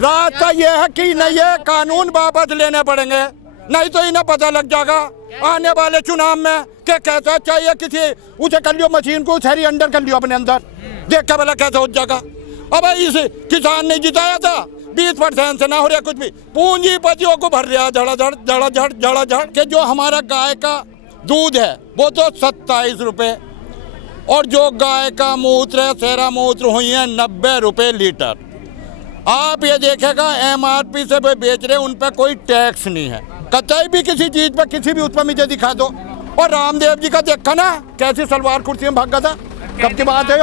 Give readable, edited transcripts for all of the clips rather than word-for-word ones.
रास्ता ये है कि नहीं ये कानून वापस लेने पड़ेंगे, नहीं तो इन्हें पता लग जाएगा आने वाले चुनाव में कि कैसा चाहिए किसी उसे कर लियो मशीन को सरी अंडर कर लियो अपने अंदर, देख के भला कैसा हो जाएगा। अब इस किसान ने जिताया था 20% से ना हो रहा कुछ भी, पूंजीपतियों को भर रहा जड़ा के जो हमारा गाय का दूध है वो तो 27 रुपये और जो गाय का मूत्र है सेरा मूत्र हुई है 90 रुपये लीटर। आप ये देखेगा MRP से वे बेच रहे उन पर कोई टैक्स नहीं है, कतई भी किसी चीज पर किसी भी उसमें मुझे दिखा दो। और रामदेव जी का देखा ना कैसी सलवार कुर्सी में भाग गया था, कब की बात है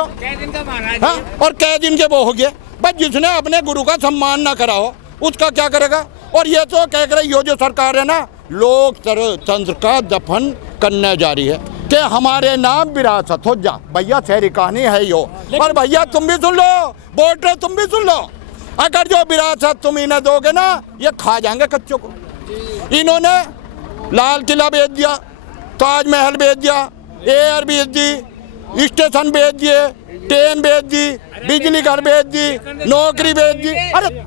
हाँ? और कै दिन के वो हो गए। बस जिसने अपने गुरु का सम्मान ना करा हो उसका क्या करेगा। और ये तो कह रहे यो जो सरकार है ना लोकतंत्र का दफन करने जा रही है कि हमारे नाम विरासत हो जा। भैया शहरी कहानी है यो, और भैया तुम भी सुन लो, वोट रहे तुम भी सुन लो। अगर जो विरासत तुम इन्हें दोगे ना ये खा जाएंगे कच्चों को। इन्होंने लाल किला बेच दिया, ताजमहल बेच दिया, एयर बेच दी, स्टेशन बेच दिए, ट्रेन बेच दी, बिजली घर बेच दी, नौकरी बेच दी, अरे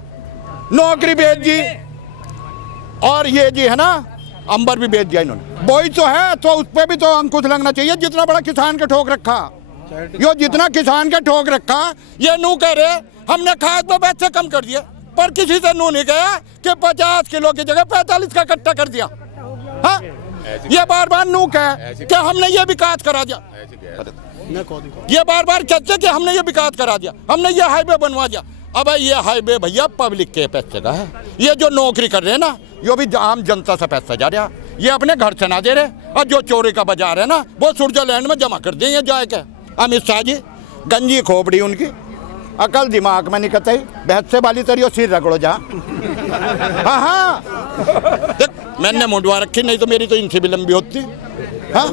नौकरी बेच दी, और ये जी है ना अंबर भी बेच दिया इन्होंने। वही तो है, तो उस पर भी तो अंकुश लगना चाहिए। जितना बड़ा किसान के ठोक रखा यो, जितना किसान के ठोक रखा ये नू कह रहे हमने खाद पे पैसे कम कर दिए, पर किसी से नू नहीं गया कि 50 किलो की जगह 45 का कट्टा कर दिया। हाँ ये बार बार नू कहे कि हमने ये विकास करा दिया, ये बार बार कहते कि हमने ये विकास करा दिया, हमने ये हाईवे बनवा दिया। अब ये हाईवे भैया पब्लिक के पैसे का है। ये जो नौकरी कर रहे हैं ना यो भी आम जनता से पैसा जा रहा, ये अपने घर से ना दे रहे। और जो चोरी का बाजार है ना वो स्विट्जरलैंड में जमा कर देंगे जाके। अमित शाह जी गंजी खोपड़ी उनकी अकल दिमाग में निकलता ही भैंसे वाली तरियो सिर रगड़ो जा। हाँ हाँ देख मैंने मुंडवा रखी, नहीं तो मेरी तो इनसे भी लंबी होती। हाँ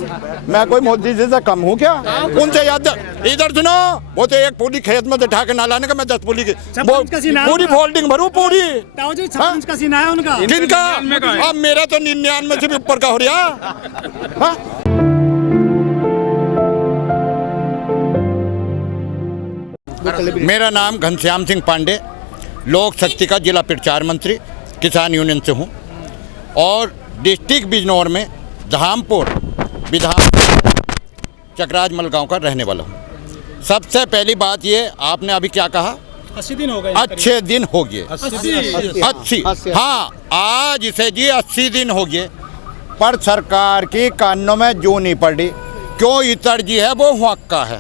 मैं कोई मोदी जी से कम हूँ क्या? उनसे याद इधर सुनो, वो तो एक पूरी खेत में उठा के ना लाने का, मैं 10 पूरी की पूरी फोल्डिंग भरूँ पूरी। का सीना है उनका, जिनका अब मेरा तो 99 से भी ऊपर का हो रहा। मेरा नाम घनश्याम सिंह पांडे, लोक शक्ति का जिला प्रचार मंत्री किसान यूनियन से हूँ और डिस्ट्रिक्ट बिजनौर में धामपुर विधान चकराजमल गांव का रहने वाला हूँ। सबसे पहली बात ये आपने अभी क्या कहा 80 दिन हो गए, अच्छे दिन हो गए 80। हाँ आज इसे जी 80 दिन हो गए, पर सरकार की कानों में जो नहीं पड़ी क्यों इतर जी है वो वहाँ का है,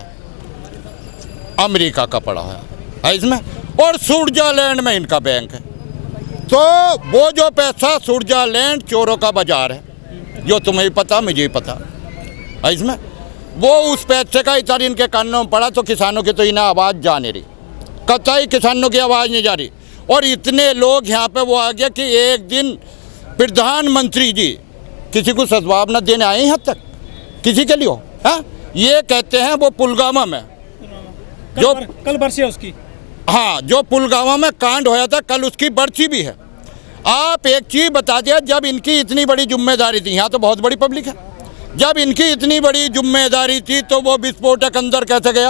अमेरिका का पड़ा है इसमें, और स्विट्जरलैंड में इनका बैंक है। तो वो जो पैसा स्विट्जरलैंड चोरों का बाजार है जो तुम्हें पता मुझे ही पता है इसमें, वो उस पैसे का इतर इनके कानों में पड़ा तो किसानों की तो इन्हें आवाज़ जा नहीं रही, कतई किसानों की आवाज़ नहीं जा रही। और इतने लोग यहाँ पे वो आ गया कि एक दिन प्रधानमंत्री जी किसी को सद्भाव न देने आए यहाँ तक किसी के लिए हो। हाँ ये कहते हैं वो पुलवामा में जो कल बरसी है उसकी, हाँ जो पुलवामा में कांड होया था कल उसकी बरसी भी है। आप एक चीज़ बता दिया, जब इनकी इतनी बड़ी जिम्मेदारी थी, यहाँ तो बहुत बड़ी पब्लिक है, जब इनकी इतनी बड़ी जिम्मेदारी थी तो वो विस्फोटक अंदर कैसे गया?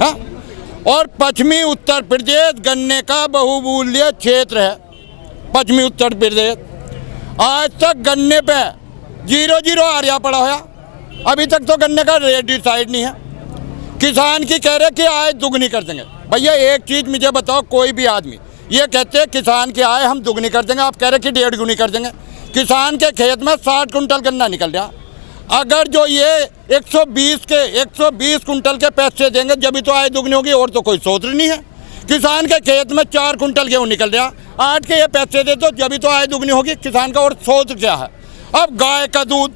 हाँ और पश्चिमी उत्तर प्रदेश गन्ने का बहुमूल्य क्षेत्र है, पश्चिमी उत्तर प्रदेश आज तक गन्ने पे 0-0 आ रहा पड़ा होया, अभी तक तो गन्ने का रेट डिसाइड नहीं है। किसान की कह रहे कि आय दुगनी कर देंगे। भैया एक चीज़ मुझे बताओ, कोई भी आदमी ये कहते हैं किसान की आय हम दुगनी कर देंगे, आप कह रहे कि 1.5 गुनी कर देंगे। किसान के खेत में 60 कुंटल गन्ना निकल रहा, अगर जो ये 120 कुंटल के पैसे देंगे जब तो आय दुगनी होगी, और तो कोई सोच नहीं है। किसान के खेत में 4 कुंटल गेहूँ निकल रहा, 8 के ये पैसे दे दो जब तो आय दुगनी होगी किसान का, और सोच क्या है। अब गाय का दूध,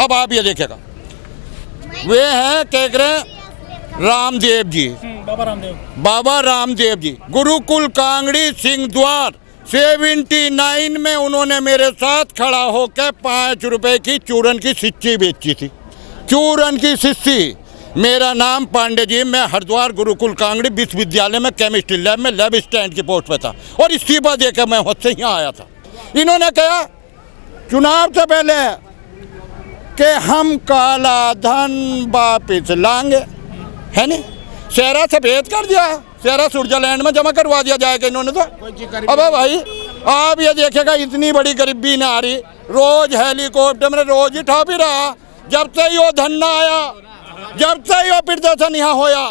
अब आप ये देखेगा वे हैं कह रहे रामदेव जी, बाबा रामदेव जी गुरुकुल कांगड़ी सिंह द्वार 79 में उन्होंने मेरे साथ खड़ा होकर 5 रुपए की चूरन की सिच्ची बेची थी, चूरन की सिस्सी। मेरा नाम पांडे जी, मैं हरिद्वार गुरुकुल कांगड़ी विश्वविद्यालय में केमिस्ट्री लैब में लैब स्टैंड की पोस्ट पे था और इस्तीफा देकर मैं वहाँ से यहाँ आया था। इन्होंने कहा चुनाव से पहले कि हम काला धन वापिस लाएंगे, है नहीं, शहरा सफेद कर दिया सारा स्विट्जरलैंड में जमा करवा दिया जाएगा इन्होंने तो। अबे भाई आप ये देखेगा इतनी बड़ी गरीबी ना आ रही, रोज हेलीकॉप्टर में रोज ही ठा भी रहा। जब से यो धन्ना आया, जब से यो प्रदर्शन यहाँ होया,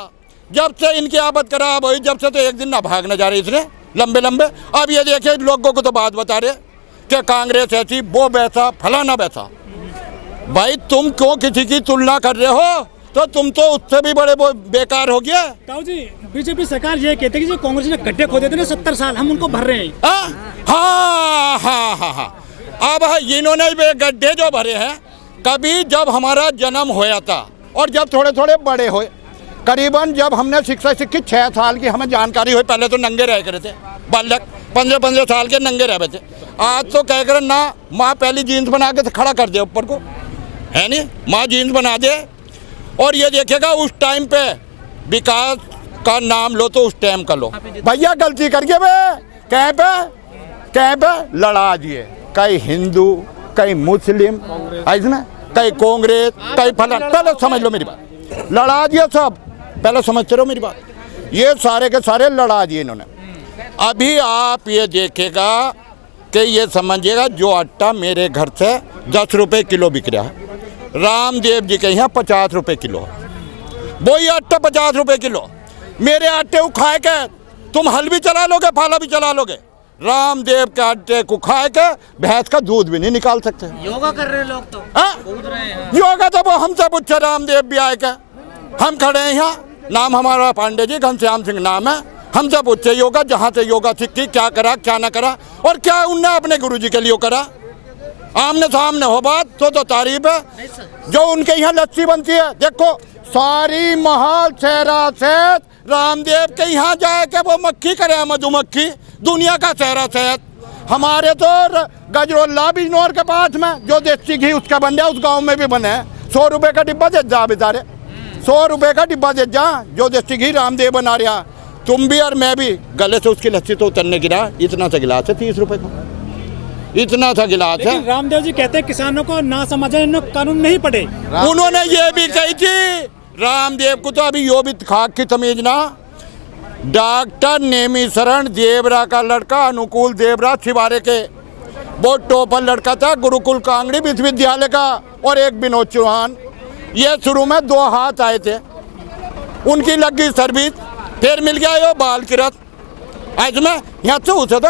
जब से इनकी आदत खराब हुई, जब से तो एक दिन ना भागने जा रहे इतने लंबे लंबे। अब ये देखिए लोगों को तो बात बता रहे कि कांग्रेस ऐसी, वो वैसा, फलाना वैसा। भाई तुम क्यों किसी की तुलना कर रहे हो? तो तुम तो उससे भी बड़े बेकार हो गया। ताऊ जी, बीजेपी सरकार ये कहती है कि जो कांग्रेस ने गड्ढे खोदे थे ना 70 साल, हम उनको भर रहे हैं। हाँ हाँ हाँ हाँ। अब इन्होंने भी गड्ढे जो भरे हैं, कभी जब हमारा जन्म होया था और जब थोड़े थोड़े बड़े हुए, करीबन जब हमने शिक्षा सीखी 6 साल की हमें जानकारी हुई, पहले तो नंगे रह करे थे बालक, 15-15 साल के नंगे रह थे। आज तो कह कर ना माँ पहली जीन्स बना के खड़ा कर दे ऊपर को, है नहीं, माँ जीन्स बना दे। और ये देखेगा उस टाइम पे विकास का नाम लो तो उस टाइम का लो। भैया गलती करके कहीं पे लड़ा दिए, कई हिंदू, कई मुस्लिम, ऐसा कई कांग्रेस, कई फलाना। पहले समझ लो मेरी बात, लड़ा दिया सब, पहले समझते रहो मेरी बात। ये सारे के सारे लड़ा दिए इन्होंने। अभी आप ये देखेगा कि ये समझिएगा जो आटा मेरे घर से 10 रुपये किलो बिक रहा है, रामदेव जी के यहाँ 50 रुपये किलो है। वही आटा 50 रुपये किलो, मेरे आटे को खा के तुम हल भी चला लोगे, फाला भी चला लोगे। रामदेव के आटे को खा के भैंस का दूध भी नहीं निकाल सकते। योगा कर रहे लोग तो कूद रहे हैं। योगा तो वो हमसे पूछे, रामदेव भी आए के हम खड़े हैं यहाँ, नाम हमारा पांडे जी, घनश्याम सिंह नाम है। हमसे पूछे योगा, जहाँ से योगा सीखी, क्या करा क्या ना करा, और क्या उनने अपने गुरुजी के लिए करा। आमने सामने हो बात तो तारीफ है। जो उनके यहाँ लस्सी बनती है, देखो सारी महल शहरा से रामदेव के यहाँ जाए के वो मक्खी करे, मधुमक्खी, दुनिया का शहरा शहद। हमारे तो गजरोला बिजनौर के पास में जो देसी घी उसका बन रहा है, उस गांव में भी बने हैं। 100 रुपये का डिब्बा दे जा बेचारे, 100 रुपये का डिब्बा दे जा, जो देसी घी रामदेव बना रहा। तुम भी और मैं भी, गले से उसकी लस्सी तो उतरने गिरा। इतना सा गिलास है 30 रुपये का, इतना सा गिलास है। रामदेव जी कहते हैं किसानों को ना समझे, कानून नहीं पढ़े। उन्होंने ये भी कही थी, रामदेव को तो अभी यो भी खाक की तमीज ना। डॉक्टर नेमिशरण देवरा का लड़का, अनुकूल देवरा छिवारे के, वो टॉपर लड़का था गुरुकुल कांगड़ी विश्वविद्यालय का, और एक विनोद चौहान। ये शुरू में 2 हाथ आए थे, उनकी लग गई सर्विस, फिर मिल गया यो बाल किरत। आज में यहाँ से उसे तो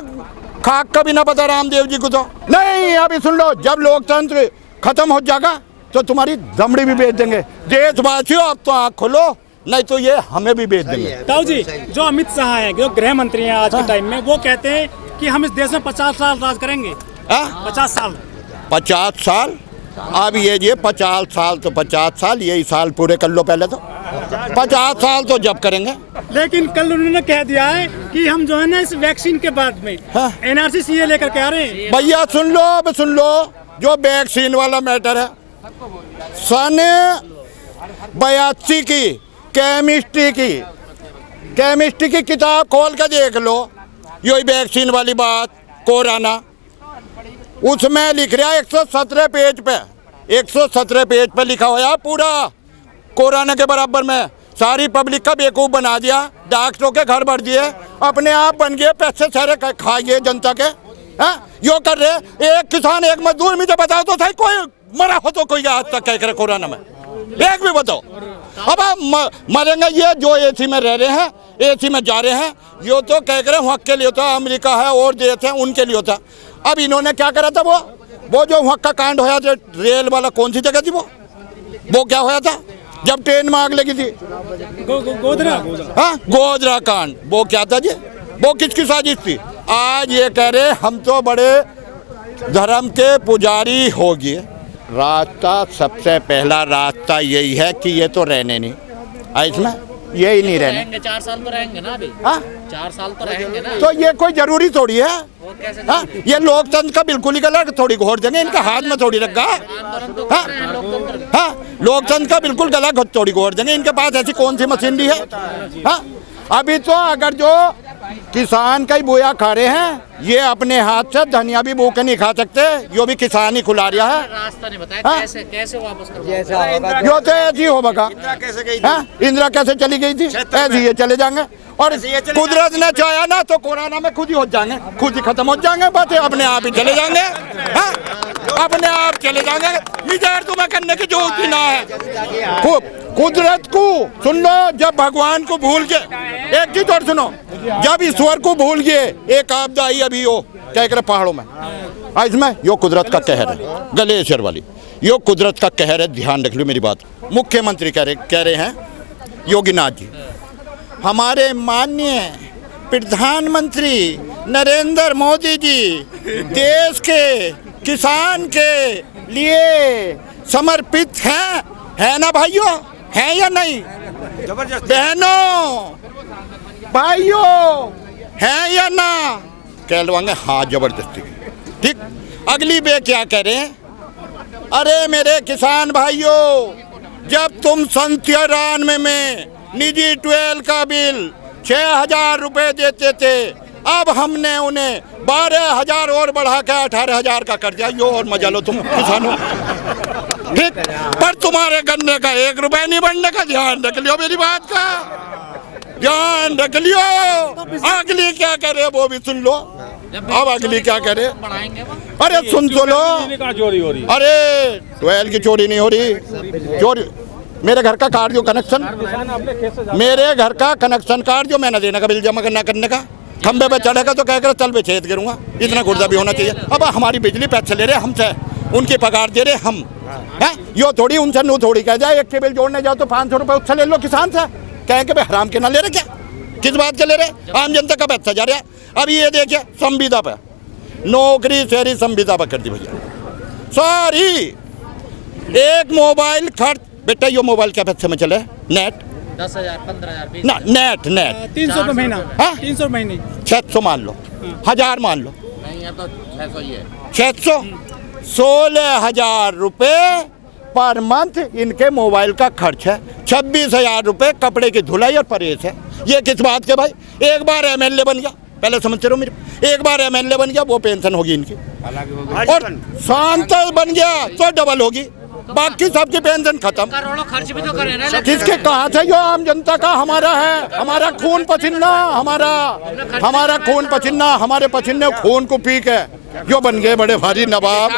खाक का भी ना पता रामदेव जी को तो नहीं। अभी सुन लो, जब लोकतंत्र खत्म हो जाएगा तो तुम्हारी दमड़ी भी बेच देंगे। देशवासियों अब तो आँख खोलो, नहीं तो ये हमें भी बेच देंगे। ताऊ जी, जो अमित शाह है, जो गृह मंत्री हैं आज के टाइम में, वो कहते हैं कि हम इस देश में 50 साल राज करेंगे। 50 साल 50 साल। अब ये 50 साल तो 50 साल, यही साल पूरे कर लो पहले तो। 50 साल तो जब करेंगे। लेकिन कल उन्होंने कह दिया है कि हम जो है ना इस वैक्सीन के बाद में NRC CA लेकर के आ रहे हैं। भैया सुन लो, अब सुन लो, जो वैक्सीन वाला मैटर है, सन 82 की केमिस्ट्री की किताब खोल के देख लो, यही वैक्सीन वाली बात, कोरोना, उसमें लिख रहा है 117 पेज पे, 117 पेज पे लिखा हुआ पूरा कोरोना के बराबर में। सारी पब्लिक का बेवकूफ़ बना दिया, डॉक्टरों के घर भर दिए, अपने आप बन गए, पैसे सारे खाइए जनता के। यो कर रहे। एक किसान एक मजदूर मुझे बताओ तो सही, कोई मरा हो तो कोई आज तक कह कर कोरोना में, एक भी बताओ। अब आप मरेंगे ये जो AC में रह रहे हैं, AC में जा रहे हैं, यो तो कह कर वहाँ के लिए होता, अमेरिका है और देश है उनके लिए होता। अब इन्होंने क्या करा था, वो जो वहाँ का कांड होया था, रेल वाला, कौन सी जगह थी वो क्या होया था जब ट्रेन में आग लगी थी? गोधरा कांड। वो क्या था जी, वो किसकी साजिश थी? आज ये कह रहे हम तो बड़े धर्म के पुजारी हो गए। रास्ता, सबसे पहला रास्ता यही है कि ये तो रहने नहीं, इसमें यही नहीं रहने। 4 साल तो रहेंगे ना अभी। 4 साल तो रहेंगे ना, तो ये कोई जरूरी थोड़ी है। ये लोकतंत्र का बिल्कुल ही गलत थोड़ी घोड़ देंगे, इनका हाथ में थोड़ी रखा। लोकतंत्र का बिल्कुल गलत थोड़ी घोड़ देंगे, इनके पास ऐसी कौन सी मशीनरी है? अभी तो अगर जो किसान का ही बोया खा रहे हैं। ये अपने हाथ से धनिया भी बो के नहीं खा सकते, यो भी किसान ही खुला रहा है। रास्ता नहीं बताया हाँ? कैसे कैसे वापस करो। यो तो ऐसी हो बका। इंदिरा कैसे चली गई थी, ऐसे ये चले जाएंगे। और कुदरत ने चाहा ना तो कोरोना में खुद ही हो जाएंगे, खुद ही खत्म हो जाएंगे, बात अपने आप ही चले जाएंगे। हाँ? अपने आप चले जाएंगे, निजार तुम्हें करने की जरूरत ही ना है। कुदरत को सुन लो, जब भगवान को भूल के, एक चीज और सुनो, जब ईश्वर को भूल गए, एक आपदा आई अभी यो क्या करे पहाड़ों में, इसमें यो कुदरत का कहर है, ग्लेशियर वाली यो कुदरत का कहर है। ध्यान रख लो मेरी बात। मुख्यमंत्री कह रहे हैं योगीनाथ जी, हमारे माननीय प्रधानमंत्री नरेंद्र मोदी जी देश के किसान के लिए समर्पित हैं, है ना भाइयों, है या नहीं? बहनों भाइयों, है या ना? कहलवाएंगे हाँ जबरदस्ती। ठीक, अगली बे क्या कह रहे हैं, अरे मेरे किसान भाइयों, जब तुम 97 में निजी 12 का बिल 6,000 रुपए देते थे, अब हमने उन्हें 12,000 और बढ़ा के 18,000 का कर दिया। यो और मजा लो तुम किसानों। ठीक, पर तुम्हारे गन्ने का 1 रुपया नहीं बढ़ने का ध्यान रख लियो, मेरी बात का ध्यान रख लियो। अगली क्या करे वो भी सुन लो। अब अगली क्या करे, अरे सुन तो लो, अरे 12 की चोरी नहीं हो रही, चोरी मेरे घर का कार्ड कनेक्शन, मेरे घर का कनेक्शन कार्ड जो मैंने देने का बिल जमा करने का, खंबे पे चढ़ेगा तो कह कर चल पे छेद करूंगा, इतना गुर्दा भी होना चाहिए। अब हमारी बिजली पैसे ले रहे हमसे, उनकी पगार दे रहे हम हैं, यो थोड़ी उनसे नो थोड़ी कह जाए। एक के बिल जोड़ने जाओ तो 500 रुपये उससे ले लो किसान से, कहें कि भाई हराम के ना ले रहे, क्या किस बात के ले रहे, आम जनता का पैसा जा रहा है। अब ये देखिए संविदा पे नौकरी शहरी संविदा पर कर दी भैया, सॉरी एक मोबाइल खर्च। बेटा यो मोबाइल क्या पैसे में चले, नेट 10,000 15,000 ना, नेट 300 रुपये महीना, 300 महीने, 600 मान लो, 1000 मान लो, नहीं है तो 600 ही है, 600 16,000 रुपये पर मंथ इनके मोबाइल का खर्च है। 26,000 रुपये कपड़े की धुलाई और परहेज है। ये किस बात के भाई, एक बार एमएलए बन गया, पहले समझते रहो मेरे, एक बार एमएलए बन गया वो पेंशन होगी इनकी, और सांसद बन गया तो डबल होगी, बाकी सबकी पेंशन खत्म। करोड़ों खर्च भी तो करे ना। किसके कहा था, यो आम जनता का हमारा है, हमारा खून पसीना, हमारा खून पसीना, हमारे पसीने खून को पी के जो बन गए बड़े भारी नवाब।